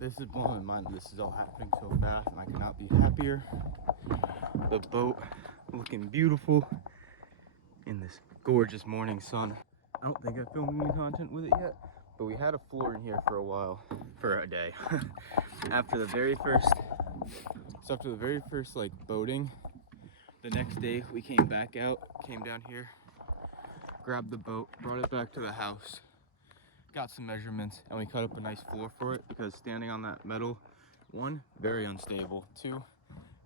This is blowing my mind. This is all happening so fast, and I cannot be happier. The boat looking beautiful in this gorgeous morning sun. I don't think I filmed any content with it yet, but we had a floor in here for a while, for a day. after the very first like boating, the next day we came back out, came down here, grabbed the boat, brought it back to the house, got some measurements, and we cut up a nice floor for it because standing on that metal, one, very unstable, two,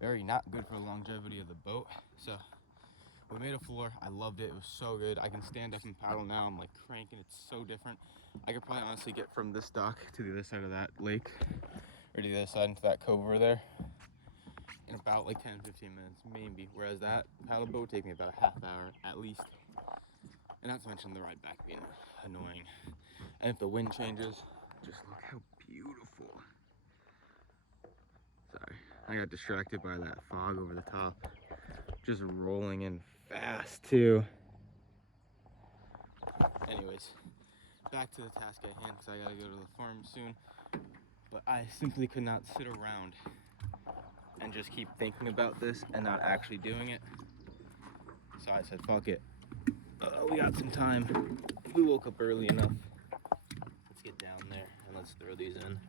very not good for the longevity of the boat. So we made a floor. I loved it. It was so good. I can stand up and paddle now. I'm like cranking. It's so different. I could probably honestly get from this dock to the other side of that lake, or to the other side into that cove over there, in about like 10-15 minutes maybe, whereas that paddle boat would take me about a half hour at least, and not to mention the ride back being annoying. And if the wind changes, just look how beautiful. Sorry, I got distracted by that fog over the top, just rolling in fast too. Anyways, back to the task at hand because I gotta go to the farm soon, but I simply could not sit around and just keep thinking about this and not actually doing it. So I said, fuck it. We got some time. We woke up early enough. Let's get down there and let's throw these in.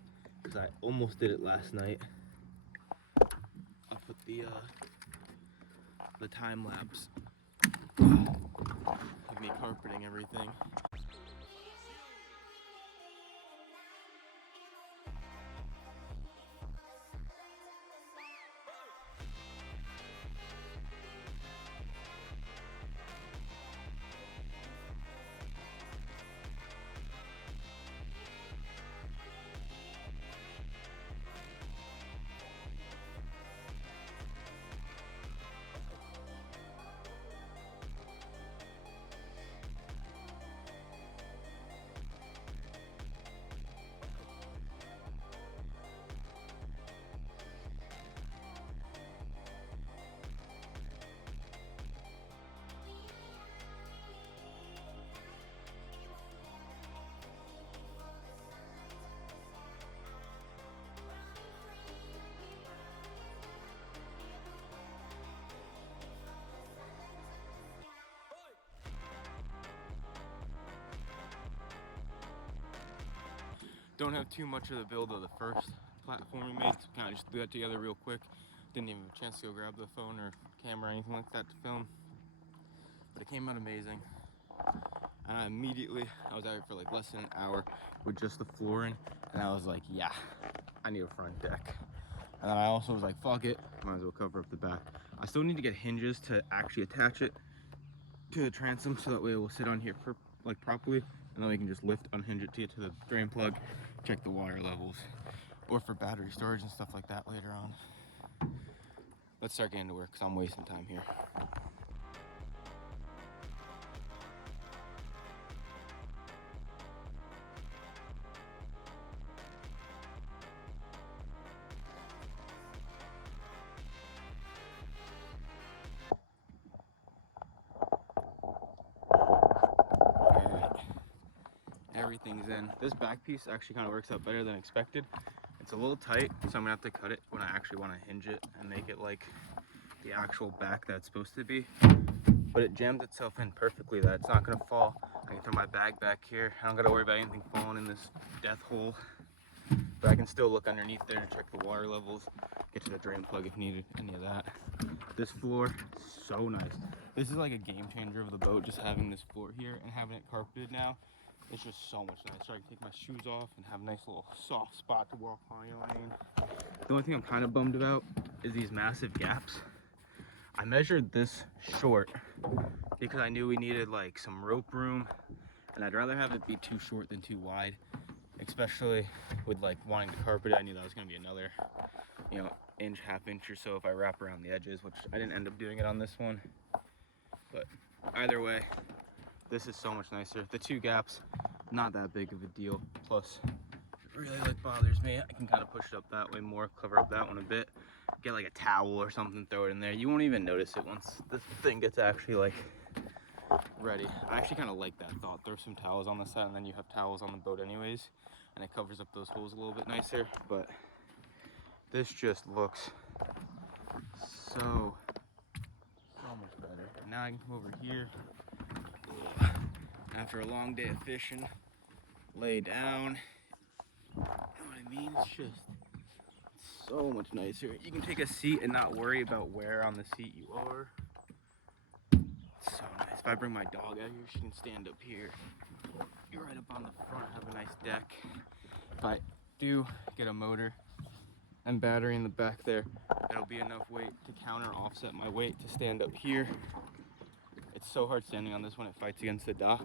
Because I almost did it last night. I put the time lapse of me carpeting everything. Don't have too much of the build of the first platform we made, so kind of just threw that together real quick. Didn't even have a chance to go grab the phone or camera or anything like that to film, but it came out amazing. And I was out for like less than an hour with just the flooring, and I was like, yeah, I need a front deck. And then I also was like, fuck it, might as well cover up the back. I still need to get hinges to actually attach it to the transom so that way it will sit on here properly, and then we can just lift, unhinge it to get to the drain plug, check the water levels, or for battery storage and stuff like that later on. Let's start getting to work because I'm wasting time here. Everything's in. This back piece actually kind of works out better than expected. It's a little tight, so I'm gonna have to cut it when I actually want to hinge it and make it like the actual back that it's supposed to be. But it jams itself in perfectly that it's not gonna fall. I can throw my bag back here. I don't gotta worry about anything falling in this death hole. But I can still look underneath there to check the water levels, get to the drain plug if needed, any of that. This floor, so nice. This is like a game changer of the boat, just having this floor here and having it carpeted now. It's just so much nicer. I can take my shoes off and have a nice little soft spot to walk on your lane. The only thing I'm kind of bummed about is these massive gaps. I measured this short because I knew we needed like some rope room, and I'd rather have it be too short than too wide, especially with like wanting to carpet it. I knew that was going to be another, inch, half inch or so if I wrap around the edges, which I didn't end up doing it on this one. But either way, this is so much nicer. The two gaps, not that big of a deal. Plus, it really like bothers me. I can kind of push it up that way more, cover up that one a bit, get like a towel or something, throw it in there. You won't even notice it once this thing gets actually like ready. I actually kind of like that thought. Throw some towels on the side and then you have towels on the boat anyways, and it covers up those holes a little bit nicer. But this just looks so much better. And now I can come over here after a long day of fishing, lay down. You know what I mean? It's just so much nicer. You can take a seat and not worry about where on the seat you are. It's so nice. If I bring my dog out here, she can stand up here. You're right up on the front, have a nice deck. If I do get a motor and battery in the back there, it'll be enough weight to counter offset my weight to stand up here. It's so hard standing on this when it fights against the dock.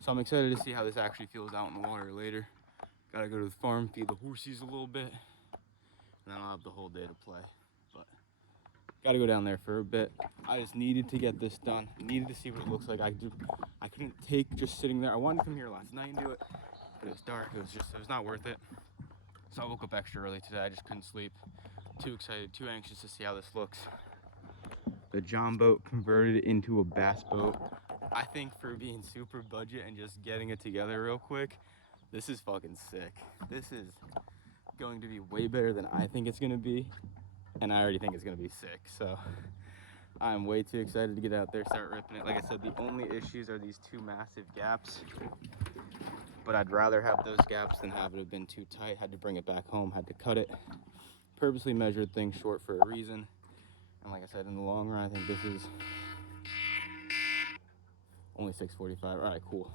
So I'm excited to see how this actually feels out in the water later. Gotta go to the farm, feed the horses a little bit, and then I'll have the whole day to play. But gotta go down there for a bit. I just needed to get this done. Needed to see what it looks like. I couldn't take just sitting there. I wanted to come here last night and do it, but it was dark. It was not worth it. So I woke up extra early today. I just couldn't sleep. Too excited, too anxious to see how this looks. The John boat converted into a bass boat. I think for being super budget and just getting it together real quick, this is fucking sick. This is going to be way better than I think it's gonna be, and I already think it's gonna be sick. So I'm way too excited to get out there, start ripping it. Like I said, the only issues are these two massive gaps, but I'd rather have those gaps than have it have been too tight. Had to bring it back home, had to cut it. Purposely measured things short for a reason. And like I said, in the long run, I think this is only 6:45. All right, cool.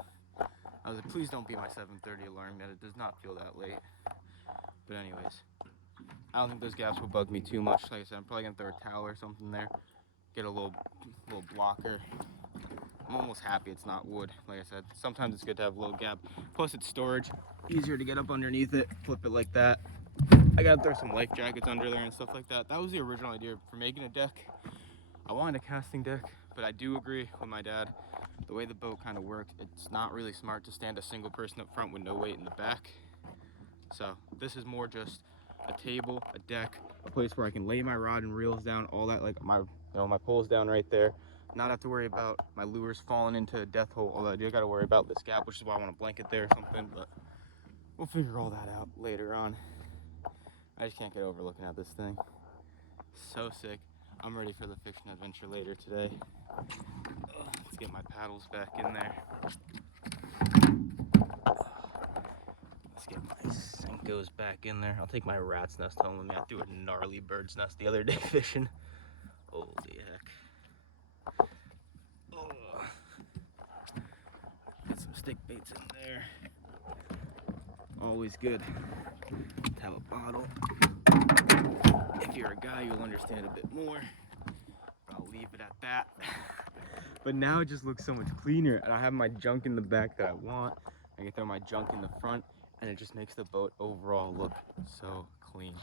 I was like, please don't be my 7:30 alarm yet. It does not feel that late. But anyways, I don't think those gaps will bug me too much. Like I said, I'm probably gonna throw a towel or something there. Get a little blocker. I'm almost happy it's not wood. Like I said, sometimes it's good to have a little gap. Plus it's storage, easier to get up underneath it, flip it like that. I gotta throw some life jackets under there and stuff like that. That was the original idea for making a deck. I wanted a casting deck, but I do agree with my dad. The way the boat kind of works, it's not really smart to stand a single person up front with no weight in the back. So this is more just a table, a deck, a place where I can lay my rod and reels down, all that, like my pole's down right there. Not have to worry about my lures falling into a death hole, although I do gotta worry about this gap, which is why I want a blanket there or something, but we'll figure all that out later on. I just can't get over looking at this thing. So sick. I'm ready for the fishing adventure later today. Let's get my paddles back in there. Let's get my Senkos back in there. I'll take my rat's nest home with me. I threw a gnarly bird's nest the other day fishing. Holy heck. Get some stick baits in there. Always good to have a bottle. If you're a guy, you'll understand a bit more. I'll leave it at that. But now it just looks so much cleaner, and I have my junk in the back that I want. I can throw my junk in the front, and it just makes the boat overall look so clean.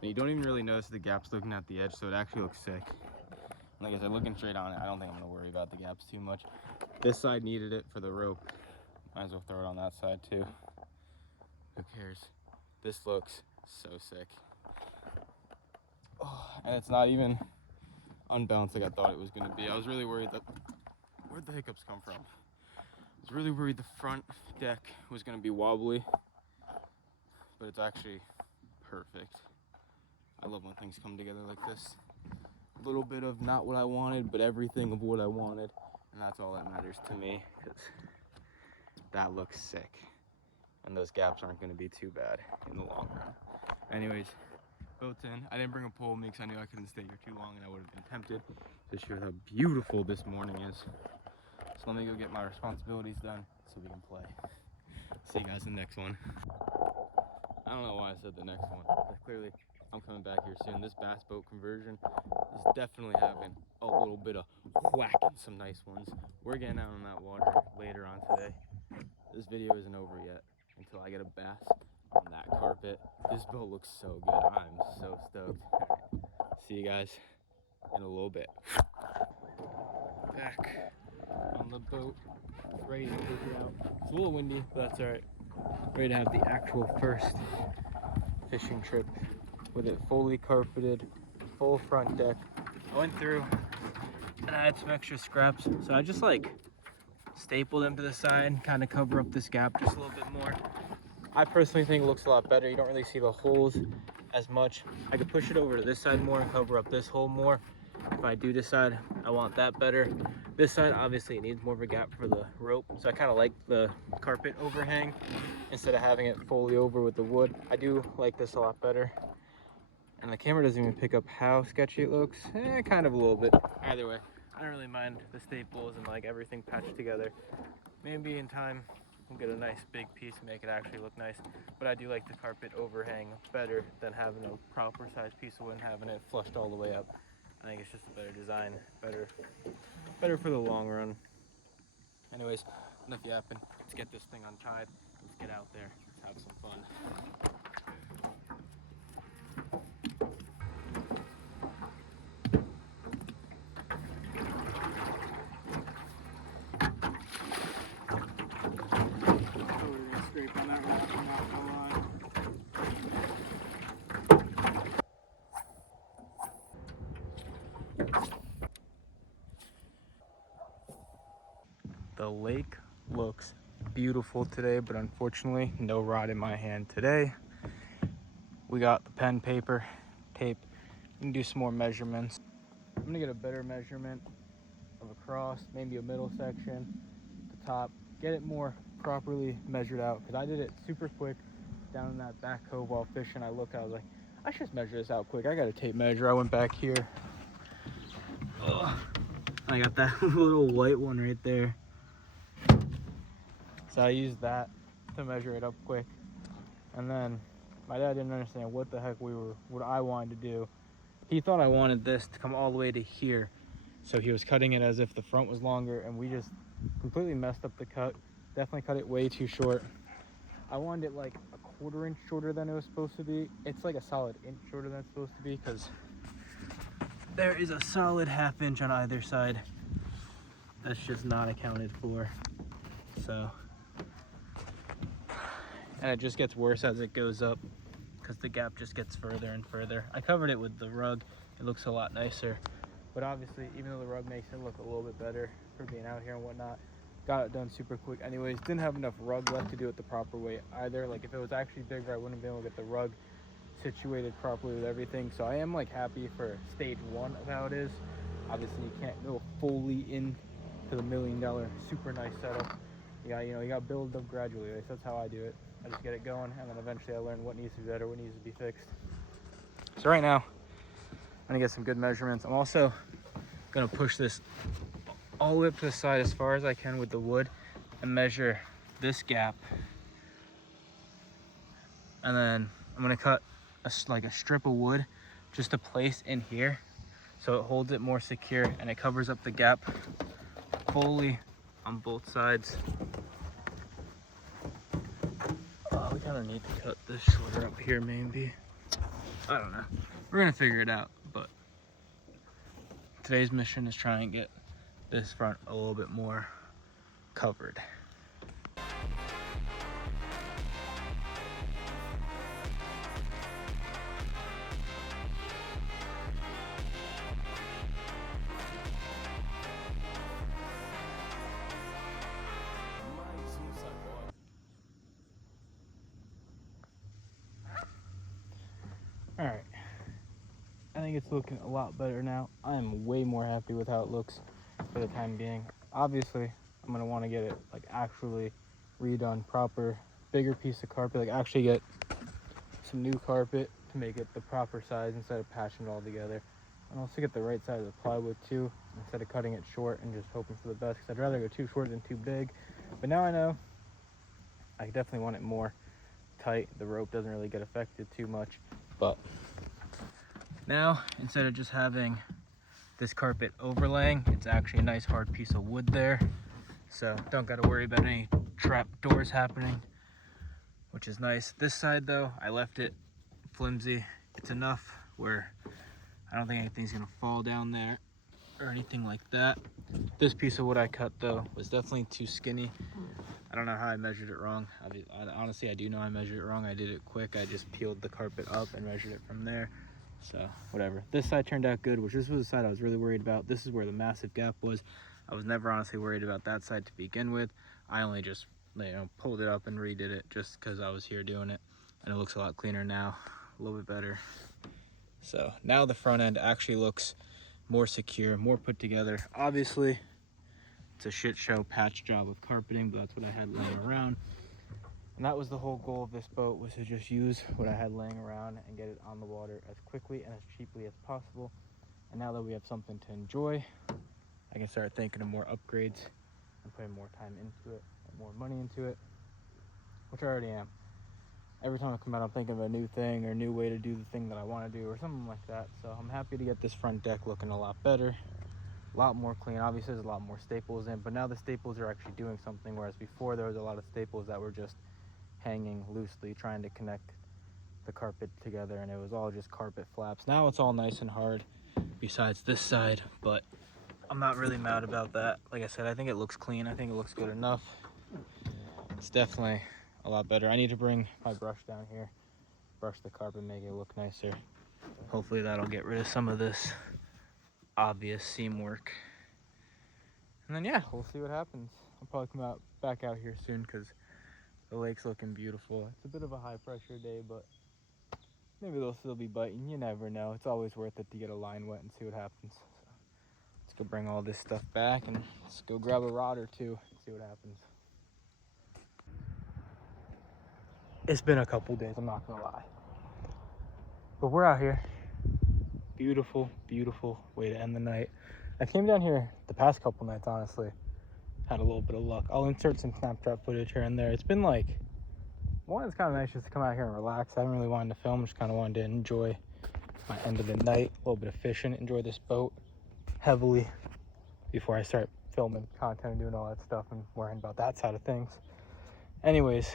And you don't even really notice the gaps looking at the edge, so it actually looks sick. Like I said, looking straight on it, I don't think I'm gonna worry about the gaps too much. This side needed it for the rope. Might as well throw it on that side too. Who cares? This looks so sick. Oh, and it's not even unbalanced like I thought it was gonna be. I was really worried that, where'd the hiccups come from? I was really worried the front deck was gonna be wobbly, but it's actually perfect. I love when things come together like this. A little bit of not what I wanted, but everything of what I wanted, and that's all that matters to me, because that looks sick. And those gaps aren't gonna be too bad in the long run. Anyways, boat's in. I didn't bring a pole with me because I knew I couldn't stay here too long and I would have been tempted to show how beautiful this morning is. So let me go get my responsibilities done so we can play. See you guys in the next one. I don't know why I said the next one. But clearly, I'm coming back here soon. This bass boat conversion is definitely having a little bit of whacking some nice ones. We're getting out on that water later on today. This video isn't over yet until I get a bass on that carpet. This boat looks so good. I'm so stoked. All right. See you guys in a little bit. Back on the boat, ready to take it out. It's a little windy, but that's all right. Ready to have the actual first fishing trip with it fully carpeted, full front deck. I went through And I had some extra scraps, so I just like stapled them to the side, kind of cover up this gap just a little bit more. I personally think it looks a lot better. You don't really see the holes as much. I could push it over to this side more and cover up this hole more if I do decide I want that better. This side, obviously, it needs more of a gap for the rope, so I kind of like the carpet overhang instead of having it fully over with the wood. I do like this a lot better. And the camera doesn't even pick up how sketchy it looks. Kind of a little bit. Either way, I don't really mind the staples and like everything patched together. Maybe in time we'll get a nice big piece and make it actually look nice. But I do like the carpet overhang better than having a proper size piece of wood and having it flushed all the way up. I think it's just a better design, better for the long run. Anyways, enough yapping. Let's get this thing untied. Let's get out there. Let's have some fun. The lake looks beautiful today, but unfortunately no rod in my hand today. We got the pen, paper, tape. We can do some more measurements. I'm gonna get a better measurement of a cross, maybe a middle section, the top, get it more properly measured out, because I did it super quick down in that back cove while fishing. I looked, I was like, I should just measure this out quick. I got a tape measure. I went back here. Ugh. I got that little white one right there. So I used that to measure it up quick. And then my dad didn't understand what the heck what I wanted to do. He thought I wanted this to come all the way to here. So he was cutting it as if the front was longer, and we just completely messed up the cut. Definitely cut it way too short. I wanted it like a 1/4 inch shorter than it was supposed to be. It's like a solid inch shorter than it's supposed to be, because there is a solid 1/2 inch on either side. That's just not accounted for. So, and it just gets worse as it goes up, because the gap just gets further and further. I covered it with the rug. It looks a lot nicer. But obviously, even though the rug makes it look a little bit better for being out here and whatnot, got it done super quick. Anyways, didn't have enough rug left to do it the proper way either. Like if it was actually bigger, I wouldn't have been able to get the rug situated properly with everything. So I am like happy for stage 1 of how it is. Obviously, you can't go fully into the $1 million super nice setup. You got to build up gradually. So that's how I do it. I just get it going, and then eventually I learn what needs to be better, what needs to be fixed. So right now, I'm gonna get some good measurements. I'm also gonna push this all the way up to the side as far as I can with the wood and measure this gap. And then I'm gonna cut a strip of wood just to place in here so it holds it more secure and it covers up the gap fully on both sides. We kind of need to cut this shorter up here maybe. I don't know. We're gonna figure it out, but today's mission is try and get this front a little bit more covered. All right, I think it's looking a lot better now. I'm way more happy with how it looks for the time being. Obviously, I'm gonna want to get it like actually redone proper, bigger piece of carpet, like actually get some new carpet to make it the proper size instead of patching it all together. And also get the right size of the plywood too, instead of cutting it short and just hoping for the best, because I'd rather go too short than too big. But now I know I definitely want it more tight. The rope doesn't really get affected too much. But now, instead of just having this carpet overlaying, it's actually a nice hard piece of wood there. So don't got to worry about any trap doors happening, which is nice. This side though, I left it flimsy. It's enough where I don't think anything's gonna fall down there or anything like that. This piece of wood I cut though was definitely too skinny. I don't know how I measured it wrong. Honestly, I do know I measured it wrong. I did it quick. I just peeled the carpet up and measured it from there. So whatever. This side turned out good, which this was the side I was really worried about. This is where the massive gap was. I was never honestly worried about that side to begin with. I only just, pulled it up and redid it just because I was here doing it, and it looks a lot cleaner now, a little bit better. So now the front end actually looks more secure, more put together. Obviously it's a shit show patch job of carpeting, but that's what I had laying around. And that was the whole goal of this boat, was to just use what I had laying around and get it on the water as quickly and as cheaply as possible. And now that we have something to enjoy, I can start thinking of more upgrades and putting more time into it and more money into it, which I already am. Every time I come out, I'm thinking of a new thing or a new way to do the thing that I want to do or something like that. So I'm happy to get this front deck looking a lot better, a lot more clean. Obviously there's a lot more staples in, but now the staples are actually doing something, whereas before there was a lot of staples that were just hanging loosely trying to connect the carpet together, and it was all just carpet flaps. Now it's all nice and hard besides this side, but I'm not really mad about that. Like I said, I think it looks clean. I think it looks good enough. It's definitely a lot better. I need to bring my brush down here, brush the carpet, make it look nicer. Hopefully that'll get rid of some of this obvious seam work. And then yeah, we'll see what happens. I'll probably come back out here soon because the lake's looking beautiful. It's a bit of a high pressure day, but maybe they'll still be biting. You never know. It's always worth it to get a line wet and see what happens. So let's go bring all this stuff back and let's go grab a rod or two and see what happens. It's been a couple days, I'm not gonna lie. But we're out here. Beautiful, beautiful way to end the night. I came down here the past couple nights, honestly. Had a little bit of luck. I'll insert some Snapchat footage here and there. It's been like, one, it's kind of nice just to come out here and relax. I haven't really wanted to film, just kind of wanted to enjoy my end of the night, a little bit of fishing, enjoy this boat heavily before I start filming content and doing all that stuff and worrying about that side of things. Anyways,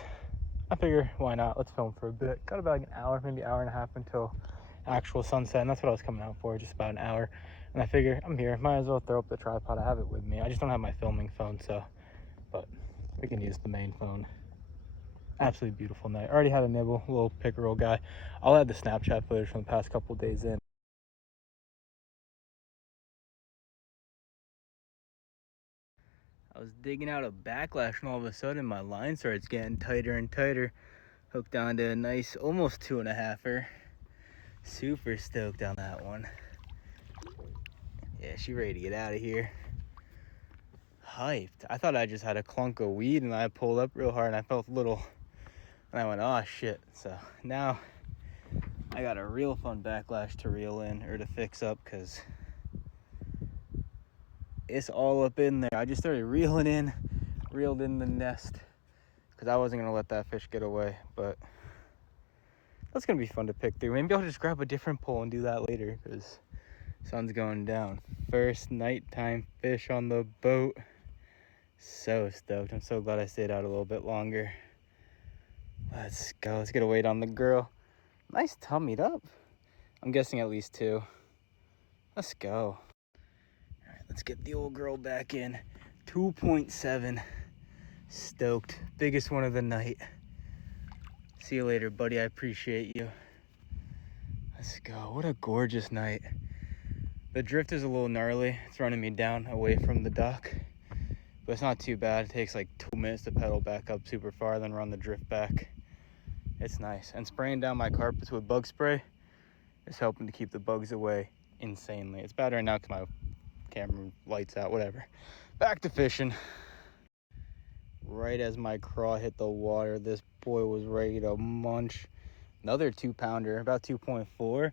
I figure why not, let's film for a bit. Got about like an hour, maybe hour and a half until actual sunset, and that's what I was coming out for, just about an hour. And I figure I'm here, might as well throw up the tripod. I have it with me. I just don't have my filming phone, so, but we can use the main phone. Absolutely beautiful night. Already had a nibble, a little pickerel guy. I'll add the Snapchat footage from the past couple days in. I was digging out a backlash and all of a sudden my line starts getting tighter and tighter. Hooked onto a nice, almost 2.5er. Super stoked on that one. Yeah, she ready to get out of here. Hyped. I thought I just had a clunk of weed and I pulled up real hard and I felt a little, and I went, oh shit. So now I got a real fun backlash to reel in or to fix up because it's all up in there. I just started reeled in the nest because I wasn't gonna let that fish get away, but that's gonna be fun to pick through. Maybe I'll just grab a different pole and do that later because sun's going down. First nighttime fish on the boat. So stoked. I'm so glad I stayed out a little bit longer. Let's go. Let's get a weight on the girl. Nice tummied up. I'm guessing at least 2. Let's go. All right, let's get the old girl back in. 2.7. Stoked. Biggest one of the night. See you later, buddy. I appreciate you. Let's go. What a gorgeous night. The drift is a little gnarly. It's running me down away from the dock, but it's not too bad. It takes like 2 minutes to pedal back up super far, then run the drift back. It's nice. And spraying down my carpets with bug spray is helping to keep the bugs away insanely. It's bad right now because my camera lights out, whatever. Back to fishing. Right as my craw hit the water, this boy was ready to munch. Another 2-pounder, about 2.4.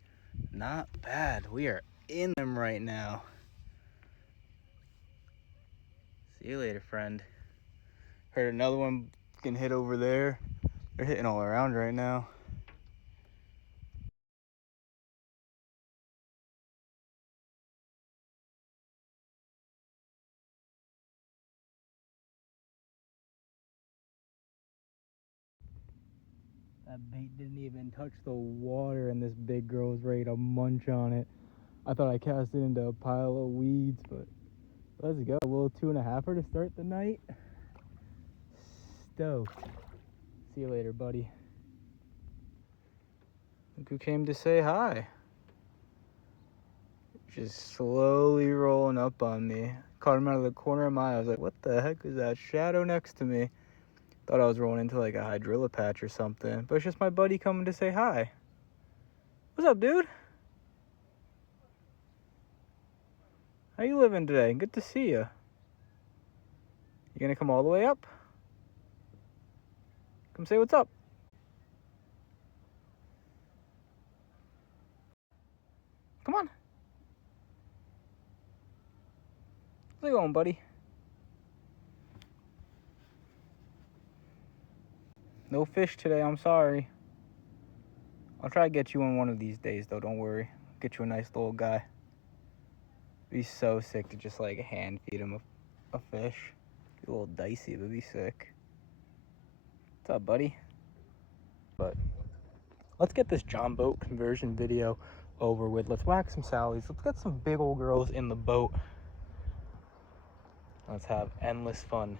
Not bad. We are in them right now. See you later, friend. Heard another one can hit over there. They're hitting all around right now. That bait didn't even touch the water and this big girl was ready to munch on it. I thought I cast it into a pile of weeds, but let's go. A little 2.5er to start the night. Stoked. See you later, buddy. Look who came to say hi. just slowly rolling up on me. Caught him out of the corner of my eye. I was like, what the heck is that shadow next to me? Thought I was rolling into like a hydrilla patch or something. But it's just my buddy coming to say hi. What's up, dude? How you living today? Good to see you. You gonna come all the way up? Come say what's up. Come on. How's it going, buddy? No fish today, I'm sorry. I'll try to get you one of these days, though, don't worry. Get you a nice little guy. Be so sick to just, like, hand feed him a fish. Be a little dicey, but be sick. What's up, buddy? But let's get this John boat conversion video over with. Let's whack some Sallies. Let's get some big old girls in the boat. Let's have endless fun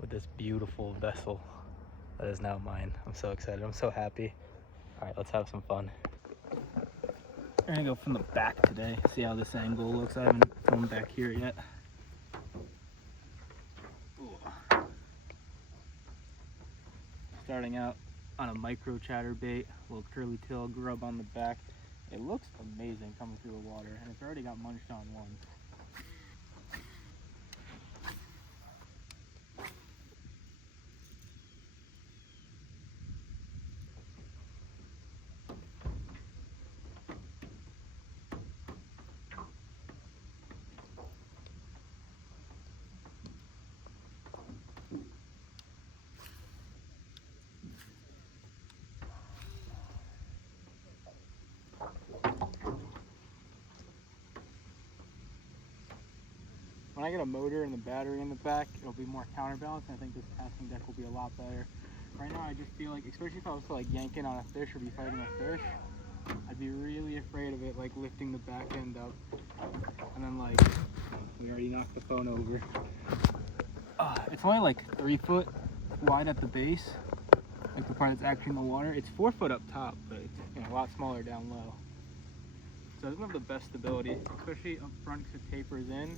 with this beautiful vessel that is now mine. I'm so excited. I'm so happy. All right, let's have some fun. We're gonna go from the back today. See how this angle looks. I haven't filmed back here yet. Ooh. Starting out on a micro chatterbait, little curly tail grub on the back. It looks amazing coming through the water, and it's already got munched on once. When I get a motor and the battery in the back, it'll be more counterbalanced, and I think this casting deck will be a lot better. Right now, I just feel like, especially if I was to like yank in on a fish or be fighting a fish, I'd be really afraid of it like lifting the back end up. And then like, we already knocked the phone over. It's only like 3 foot wide at the base, like the part that's actually in the water. It's 4 foot up top, but it's a lot smaller down low. So it doesn't have the best stability, especially up front because it tapers in.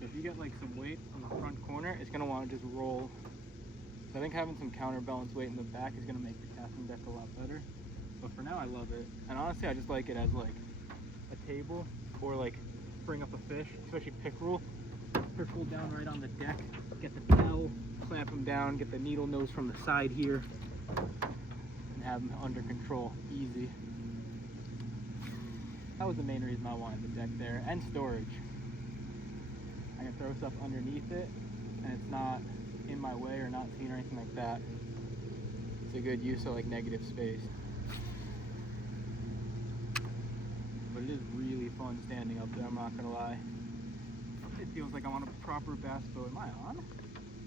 So if you get like some weight on the front corner, it's gonna want to just roll. So I think having some counterbalance weight in the back is gonna make the casting deck a lot better. But for now, I love it. And honestly, I just like it as like a table or like bring up a fish, especially pickerel. Pickerel down right on the deck. Get the towel, clamp them down, get the needle nose from the side here, and have them under control, easy. That was the main reason I wanted the deck there, and storage. I can throw stuff underneath it, and it's not in my way or not seen or anything like that. It's a good use of like negative space. But it is really fun standing up there, I'm not gonna lie. It feels like I'm on a proper bass boat. Am I on?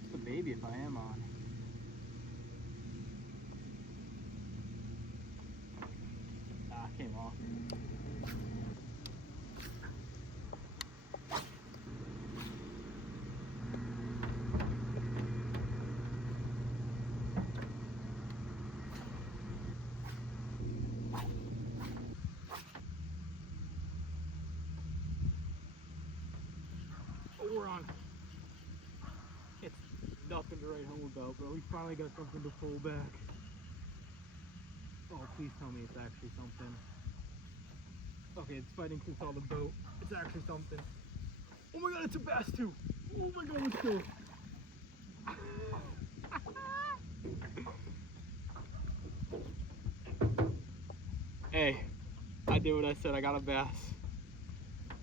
It's a baby if I am on. Came off. Oh, we're on. It's nothing to write home about, bro. We finally got something to pull back. Oh, please tell me it's actually something. Okay, it's fighting since all the boat. It's actually something. Oh my god, it's a bass too! Oh my god, let's go! Hey, I did what I said, I got a bass.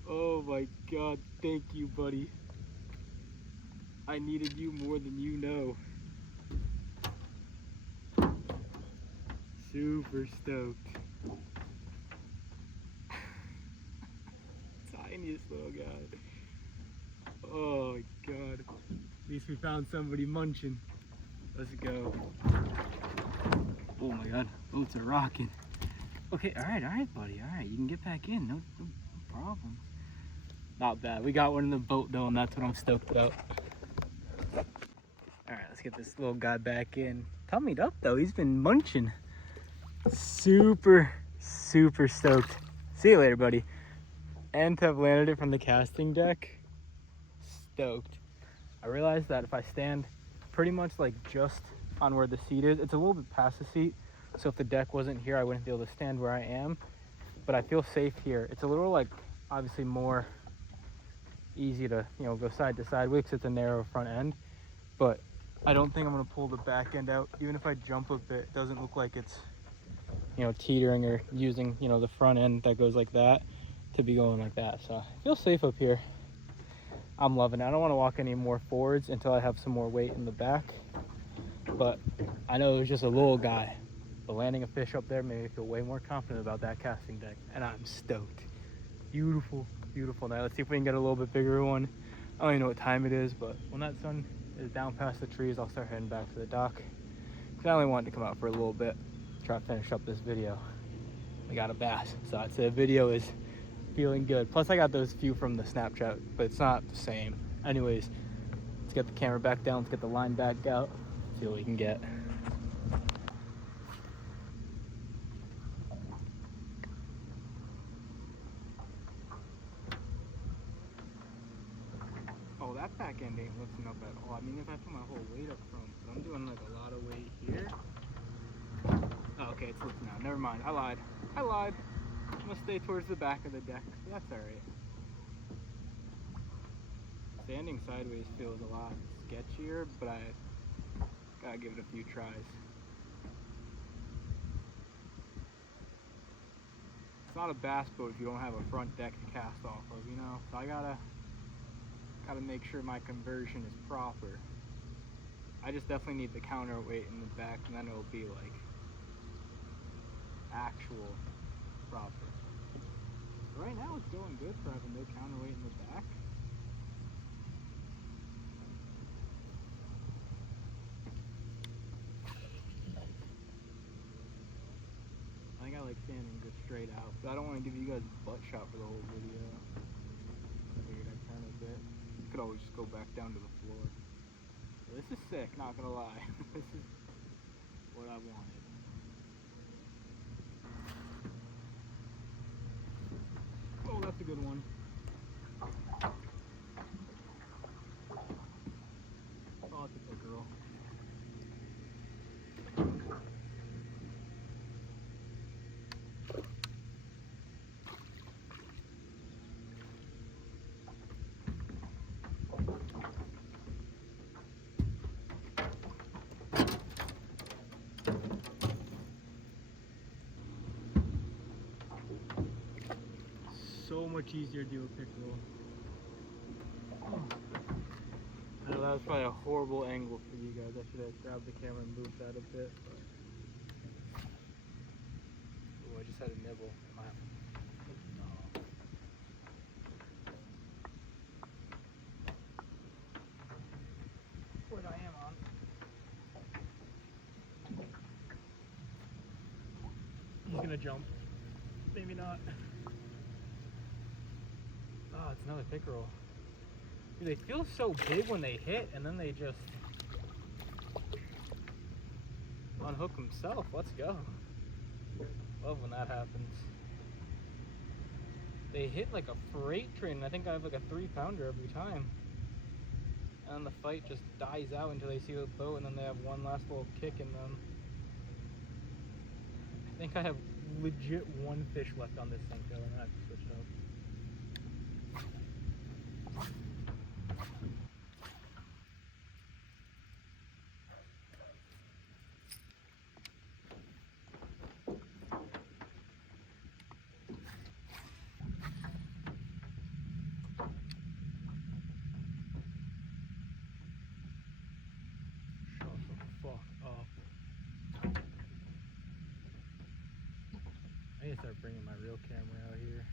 Oh my god, thank you, buddy. I needed you more than you know. Super stoked. Tiniest little guy. Oh my god. At least we found somebody munching. Let's go. Oh my god, boats are rocking. Okay, alright, buddy. Alright, you can get back in. No problem. Not bad. We got one in the boat though, and that's what I'm stoked about. Alright, let's get this little guy back in. Tummied up though, he's been munching. Super stoked. See you later, buddy. and to have landed it from the casting deck, stoked. I realized that if I stand pretty much like just on where the seat is, it's a little bit past the seat, so if the deck wasn't here I wouldn't be able to stand where I am, but I feel safe here. It's a little like obviously more easy to, you know, go side to side with because it's a narrow front end, but I don't think I'm going to pull the back end out. Even if I jump a bit, it doesn't look like it's, you know, teetering or using, you know, the front end that goes like that to be going like that. So I feel safe up here. I'm loving it. I don't want to walk any more forwards until I have some more weight in the back, but I know it was just a little guy, but landing a fish up there made me feel way more confident about that casting deck, and I'm stoked. Beautiful, beautiful night. Let's see if we can get a little bit bigger one. I don't even know what time it is, but when that sun is down past the trees, I'll start heading back to the dock, because I only wanted to come out for a little bit, try to finish up this video. We got a bass, so I'd say the video is feeling good. Plus I got those few from the Snapchat, but it's not the same. Anyways, let's get the camera back down, let's get the line back out, see what we can get. Oh, that back end ain't lifting up at all. I mean, if I put my whole weight up front, but I'm doing like a lot of weight here. Oh, okay, it's lifting now. Never mind, I lied. I'm gonna stay towards the back of the deck, so that's alright. Standing sideways feels a lot sketchier, but I gotta give it a few tries. It's not a bass boat if you don't have a front deck to cast off of, you know? So I gotta make sure my conversion is proper. I just definitely need the counterweight in the back, and then it'll be like actual proper. Right now it's going good for having no counterweight in the back. I think I like standing just straight out, but I don't want to give you guys a butt shot for the whole video. I figured I'd turn a bit. Could always just go back down to the floor. So this is sick, not gonna lie. This is what I wanted. Oh, that's a good one. Oh, it's a pickerel. So much easier to do a pickerel. I know that was probably a horrible angle for you guys. I should have grabbed the camera and moved that a bit. But... oh, I just had a nibble. What I am on. He's gonna jump. Maybe not. Oh, it's another pickerel. Dude, they feel so big when they hit, and then they just unhook himself. Let's go. Love when that happens. They hit like a freight train, and I think I have like a 3-pounder every time. And then the fight just dies out until they see the boat, and then they have one last little kick in them. I think I have legit one fish left on this thing, and then I have to switch it up. I need to start bringing my real camera out here.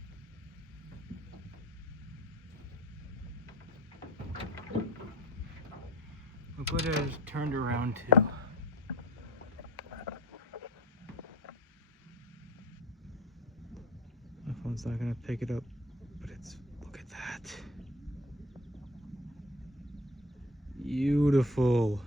Look what I just turned around to. My phone's not gonna pick it up, but it's, look at that. Beautiful.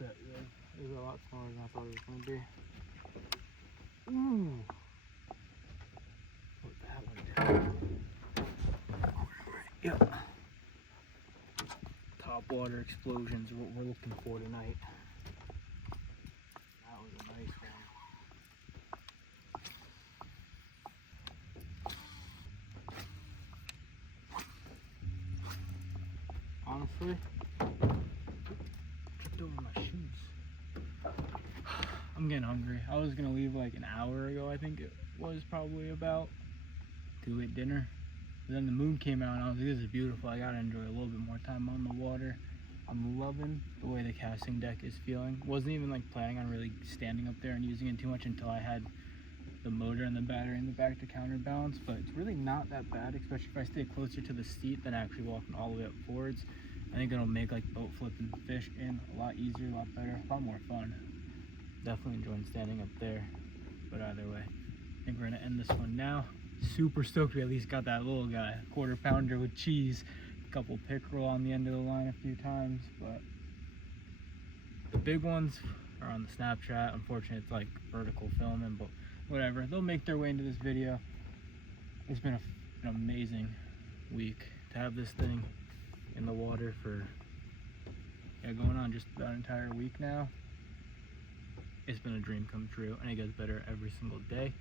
set good. This is a lot smaller than I thought it was going to be. Ooh. Put that one down. Yep. Top water explosions are what we're looking for tonight. That was a nice one. Honestly, tripped over my shoes. I'm getting hungry. I was gonna leave like an hour ago, I think it was probably about, to eat dinner. But then the moon came out and I was like, this is beautiful. I gotta enjoy a little bit more time on the water. I'm loving the way the casting deck is feeling. Wasn't even like planning on really standing up there and using it too much until I had the motor and the battery in the back to counterbalance, but it's really not that bad, especially if I stay closer to the seat than actually walking all the way up forwards. I think it'll make like boat flipping fish in a lot easier, a lot better, a lot more fun. Definitely enjoying standing up there, but either way, I think we're gonna end this one now. Super stoked we at least got that little guy, quarter pounder with cheese, a couple pickerel on the end of the line a few times, but the big ones are on the Snapchat. Unfortunately, it's like vertical filming, but whatever, they'll make their way into this video. It's been an amazing week to have this thing in the water for going on just about an entire week now. It's been a dream come true, and it gets better every single day.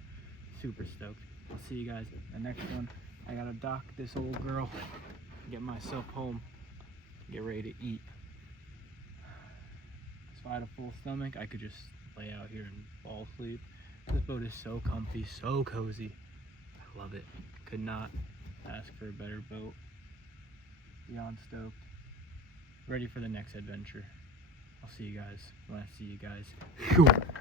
Super stoked. I'll see you guys in the next one. I gotta dock this old girl, get myself home, get ready to eat. If I had a full stomach, I could just lay out here and fall asleep. This boat is so comfy, so cozy. I love it. Could not ask for a better boat. Beyond stoked. Ready for the next adventure. I'll see you guys when I see you guys.